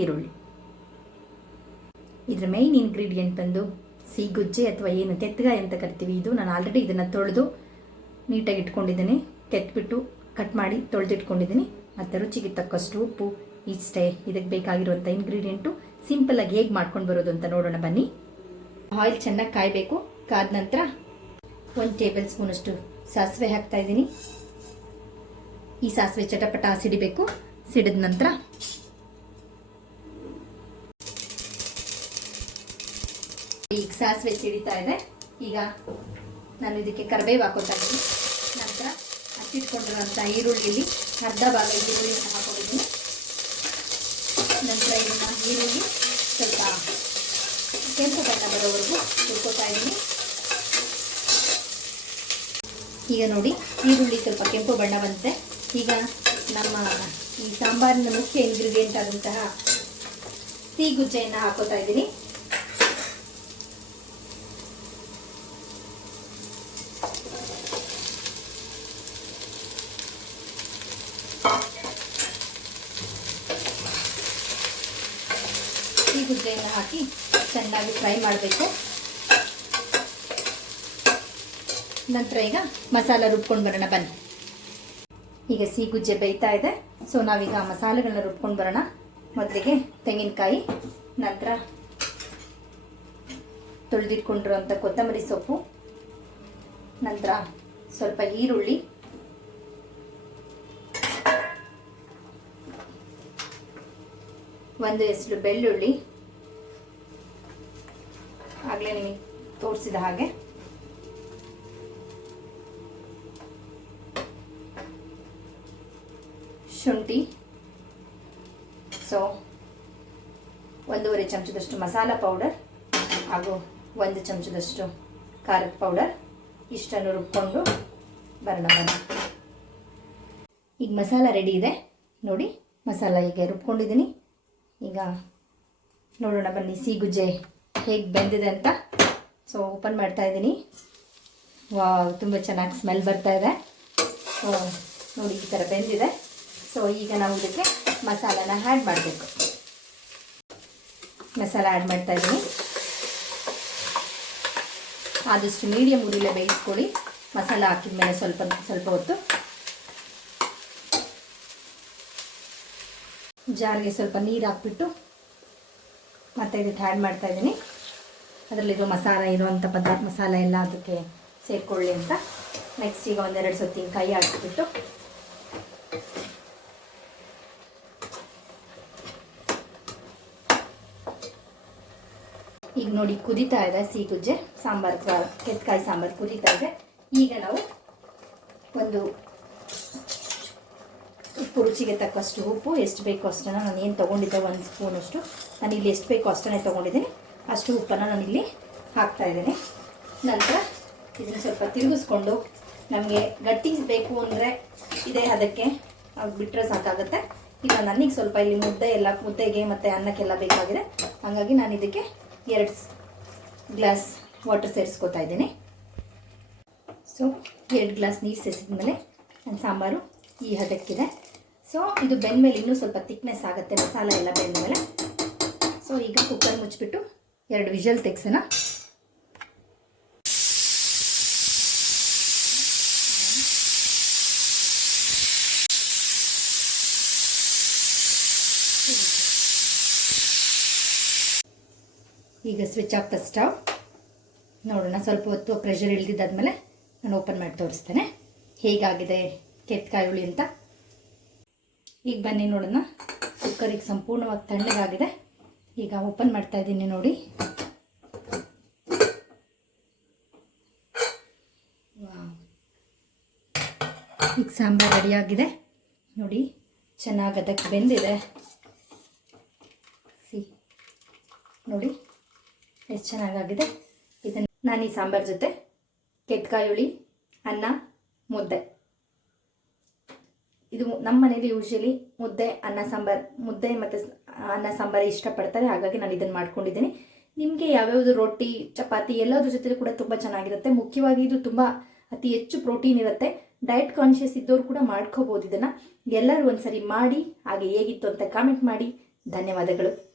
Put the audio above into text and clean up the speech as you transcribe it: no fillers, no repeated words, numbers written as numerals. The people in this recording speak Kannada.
ಈರುಳ್ಳಿ. ಇದರ ಮೈನ್ ಇಂಗ್ರೀಡಿಯೆಂಟ್ ಬಂದು ಸೀಗುಜ್ಜೆ ಅಥವಾ ಏನು ಕೆತ್ತಗಾಯಿ ಅಂತ ಕರಿತೀವಿ. ಇದು ನಾನು ಆಲ್ರೆಡಿ ಇದನ್ನು ತೊಳೆದು ನೀಟಾಗಿ ಇಟ್ಕೊಂಡಿದ್ದೀನಿ. ಕೆತ್ಬಿಟ್ಟು ಕಟ್ ಮಾಡಿ ತೊಳೆದಿಟ್ಕೊಂಡಿದ್ದೀನಿ. ಮತ್ತು ರುಚಿಗೆ ತಕ್ಕಷ್ಟು ಉಪ್ಪು. ಇಷ್ಟೇ ಇದಕ್ಕೆ ಬೇಕಾಗಿರುವಂಥ ಇಂಗ್ರೀಡಿಯೆಂಟು. ಸಿಂಪಲ್ಲಾಗಿ ಹೇಗೆ ಮಾಡ್ಕೊಂಡು ಬರೋದು ಅಂತ ನೋಡೋಣ ಬನ್ನಿ. ಆಯಿಲ್ ಚೆನ್ನಾಗಿ ಕಾಯಬೇಕು. ಕಾದ ನಂತರ 1 ಟೇಬಲ್ ಸ್ಪೂನಷ್ಟು ಸಾಸಿವೆ ಹಾಕ್ತಾ ಇದ್ದೀನಿ. ಈ ಸಾಸಿವೆ ಚಟಪಟ ಸಿಡಿಬೇಕು. ಸಿಡಿದ ನಂತರ ಈಗ ಸಾಸಿವೆ ಸಿಡಿತಾ ಇದೆ. ಈಗ ನಾನು ಇದಕ್ಕೆ ಕರಿಬೇವು ಹಾಕೋತಾ ಇದ್ದೀನಿ. ನಂತರ ಹಚ್ಚಿಟ್ಕೊಂಡಿರುವಂಥ ಈರುಳ್ಳಿಯಲ್ಲಿ ಅರ್ಧ ಭಾಗ ಈರುಳ್ಳಿ ಹಾಕೊಂಡಿದ್ದೀನಿ. ನಂತರ ಇದನ್ನು ಈರುಳ್ಳಿ ಸ್ವಲ್ಪ ಕೆಂಪು ಬಣ್ಣ ಬರೋವರೆಗೂ ಹುರ್ಕೋತಾ ಇದ್ದೀನಿ. ಈಗ ನೋಡಿ ಈರುಳ್ಳಿ ಸ್ವಲ್ಪ ಕೆಂಪು ಬಣ್ಣ ಬಂತೆ. ಈಗ ನಮ್ಮ ಈ ಸಾಂಬಾರಿನ ಮುಖ್ಯ ಇಂಗ್ರೀಡಿಯೆಂಟ್ ಆದಂತಹ ಸೀಗುಜ್ಜೆಯನ್ನು ಹಾಕೋತಾ ಇದ್ದೀನಿ. ಸೀಗುಜ್ಜೆಯನ್ನು ಹಾಕಿ ಚೆನ್ನಾಗಿ ಫ್ರೈ ಮಾಡಬೇಕು. ನಂತರ ಈಗ ಮಸಾಲ ರುಬ್ಕೊಂಡು ಬರೋಣ ಬನ್ನಿ. ಈಗ ಸೀಗುಜ್ಜೆ ಬೇಯ್ತಾ ಇದೆ. ಸೊ ನಾವೀಗ ಮಸಾಲೆಗಳನ್ನ ರುಬ್ಕೊಂಡು ಬರೋಣ. ಮೊದಲಿಗೆ ತೆಂಗಿನಕಾಯಿ, ನಂತರ ತೊಳೆದಿಟ್ಕೊಂಡಿರುವಂಥ ಕೊತ್ತಂಬರಿ ಸೊಪ್ಪು, ನಂತರ ಸ್ವಲ್ಪ ಈರುಳ್ಳಿ, ಒಂದು ಎಸಳು ಬೆಳ್ಳುಳ್ಳಿ, ಆಗಲೇ ನಿಮಗೆ ತೋರಿಸಿದ ಹಾಗೆ, ಶುಂಠಿ, ಸೊ 1.5 ಚಮಚದಷ್ಟು ಮಸಾಲ ಪೌಡರ್ ಹಾಗೂ 1 ಚಮಚದಷ್ಟು ಖಾರದ ಪೌಡರ್. ಇಷ್ಟನ್ನು ರುಬ್ಕೊಂಡು ಬರೋಣ ಬನ್ನಿ. ಈಗ ಮಸಾಲ ರೆಡಿ ಇದೆ ನೋಡಿ. ಮಸಾಲ ಈಗ ರುಬ್ಕೊಂಡಿದ್ದೀನಿ. ಈಗ ನೋಡೋಣ ಬನ್ನಿ ಸೀಗುಜ್ಜೆ ಹೇಗೆ ಬೆಂದಿದೆ ಅಂತ. ಸೊ ಓಪನ್ ಮಾಡ್ತಾ ಇದ್ದೀನಿ. ವಾವ್, ತುಂಬ ಚೆನ್ನಾಗಿ ಸ್ಮೆಲ್ ಬರ್ತಾ ಇದೆ. ಸೊ ನೋಡಿ ಈ ಥರ ಬೆಂದಿದೆ. ಸೊ ಈಗ ನಾವು ಇದಕ್ಕೆ ಮಸಾಲಾನ ಆ್ಯಡ್ ಮಾಡಬೇಕು. ಮಸಾಲ ಆ್ಯಡ್ ಮಾಡ್ತಾ ಇದ್ದೀನಿ. ಆದಷ್ಟು ಮೀಡಿಯಮ್ ಉರಿಲೇ ಬೇಯಿಸ್ಕೊಳ್ಳಿ. ಮಸಾಲ ಹಾಕಿದ ಮೇಲೆ ಸ್ವಲ್ಪ ಹೊತ್ತು ಜಾರಿಗೆ ಸ್ವಲ್ಪ ನೀರು ಹಾಕ್ಬಿಟ್ಟು ಮತ್ತೆ ಇದಕ್ಕೆ ಆ್ಯಡ್ ಮಾಡ್ತಾ ಇದ್ದೀನಿ. ಅದರಲ್ಲಿರೋ ಮಸಾಲ ಇರುವಂಥ ಮಸಾಲ ಎಲ್ಲ ಅದಕ್ಕೆ ಸೇರಿಕೊಳ್ಳಿ ಅಂತ. ನೆಕ್ಸ್ಟ್ ಈಗ 1-2 ಸತಿ ಕೈ ಹಾಕಿಬಿಟ್ಟು ಈಗ ನೋಡಿ ಕುದೀತಾ ಇದೆ ಸೀಗುಜ್ಜೆ ಸಾಂಬಾರು, ಕೆತ್ತಕಾಯಿ ಸಾಂಬಾರು ಕುದೀತಾ ಇದೆ. ಈಗ ನಾವು ಒಂದು ಉಪ್ಪು, ರುಚಿಗೆ ತಕ್ಕಷ್ಟು ಉಪ್ಪು, ಎಷ್ಟು ಬೇಕೋ ಅಷ್ಟನ್ನು ನಾನು ಏನು ತೊಗೊಂಡಿದ್ದೆ 1 ಸ್ಪೂನಷ್ಟು, ನಾನು ಇಲ್ಲಿ ಎಷ್ಟು ಬೇಕೋ ಅಷ್ಟನ್ನೇ ತೊಗೊಂಡಿದ್ದೀನಿ. ಅಷ್ಟು ಉಪ್ಪನ್ನು ನಾನು ಇಲ್ಲಿ ಹಾಕ್ತಾ ಇದ್ದೀನಿ. ನಂತರ ಇದನ್ನು ಸ್ವಲ್ಪ ತಿರುಗಿಸ್ಕೊಂಡು, ನಮಗೆ ಗಟ್ಟಿ ಬೇಕು ಅಂದರೆ ಇದೇ ಅದಕ್ಕೆ ಬಿಟ್ಟರೆ ಸಾಕಾಗುತ್ತೆ. ಈಗ ನನಗೆ ಸ್ವಲ್ಪ ಇಲ್ಲಿ ಮುದ್ದೆಗೆ ಮತ್ತು ಅನ್ನಕ್ಕೆಲ್ಲ ಬೇಕಾಗಿದೆ. ಹಾಗಾಗಿ ನಾನು ಇದಕ್ಕೆ 2 ಗ್ಲಾಸ್ ವಾಟರ್ ಸೇರಿಸ್ಕೊತಾ ಇದ್ದೀನಿ. ಸೊ 2 ಗ್ಲಾಸ್ ನೀರು ಸೇರಿಸಿದ ಮೇಲೆ ನನ್ನ ಸಾಂಬಾರು ಈ ಹದಕ್ಕಿದೆ. ಸೊ ಇದು ಬೆಂದಮೇಲೆ ಇನ್ನೂ ಸ್ವಲ್ಪ ಥಿಕ್ನೆಸ್ ಆಗುತ್ತೆ ಮಸಾಲ ಎಲ್ಲ ಬೆಂದ ಮೇಲೆ. ಸೊ ಈಗ ಕುಕ್ಕರ್ ಮುಚ್ಚಿಬಿಟ್ಟು 2 ವಿಷಲ್ ತೆಗ್ಸೋಣ. ಈಗ ಸ್ವಿಚ್ ಆಫ್ ದ ಸ್ಟವ್. ನೋಡೋಣ ಸ್ವಲ್ಪ ಹೊತ್ತು ಪ್ರೆಷರ್ ಇಳಿದಿದ್ದಾದ್ಮೇಲೆ ನಾನು ಓಪನ್ ಮಾಡಿ ತೋರಿಸ್ತೇನೆ ಹೇಗಾಗಿದೆ ಕೆತ್ತಕಾಯಿ ಹುಳಿ ಅಂತ. ಈಗ ಬನ್ನಿ ನೋಡೋಣ. ಕುಕ್ಕರಿಗೆ ಸಂಪೂರ್ಣವಾಗಿ ತಣ್ಣಗಾಗಿದೆ. ಈಗ ಓಪನ್ ಮಾಡ್ತಾ ಇದ್ದೀನಿ ನೋಡಿ. ಈಗ ಸಾಂಬಾರು ರೆಡಿಯಾಗಿದೆ ನೋಡಿ. ಚೆನ್ನಾಗಿ ಅದಕ್ಕೆ ಬೆಂದಿದೆ. ನೋಡಿ ಎಷ್ಟು ಚೆನ್ನಾಗಾಗಿದೆ. ಇದನ್ನು ನಾನು ಈ ಸಾಂಬಾರು ಜೊತೆ ಕೆತ್ತಕಾಯಿ ಹುಳಿ, ಅನ್ನ, ಮುದ್ದೆ, ಇದು ನಮ್ಮ ಮನೇಲಿ ಯೂಶಲಿ ಮುದ್ದೆ ಮತ್ತು ಅನ್ನ ಸಾಂಬಾರು ಇಷ್ಟಪಡ್ತಾರೆ. ಹಾಗಾಗಿ ನಾನು ಇದನ್ನು ಮಾಡ್ಕೊಂಡಿದ್ದೀನಿ. ನಿಮಗೆ ಯಾವ್ಯಾವುದು ರೊಟ್ಟಿ, ಚಪಾತಿ ಎಲ್ಲದ್ರ ಜೊತೆ ಕೂಡ ತುಂಬ ಚೆನ್ನಾಗಿರುತ್ತೆ. ಮುಖ್ಯವಾಗಿ ಇದು ತುಂಬ ಅತಿ ಹೆಚ್ಚು ಪ್ರೋಟೀನ್ ಇರುತ್ತೆ. ಡಯಟ್ ಕಾನ್ಷಿಯಸ್ ಇದ್ದವರು ಕೂಡ ಮಾಡ್ಕೋಬೋದು. ಇದನ್ನು ಎಲ್ಲರೂ ಒಂದ್ಸರಿ ಮಾಡಿ ಹಾಗೆ ಹೇಗಿತ್ತು ಅಂತ ಕಾಮೆಂಟ್ ಮಾಡಿ. ಧನ್ಯವಾದಗಳು.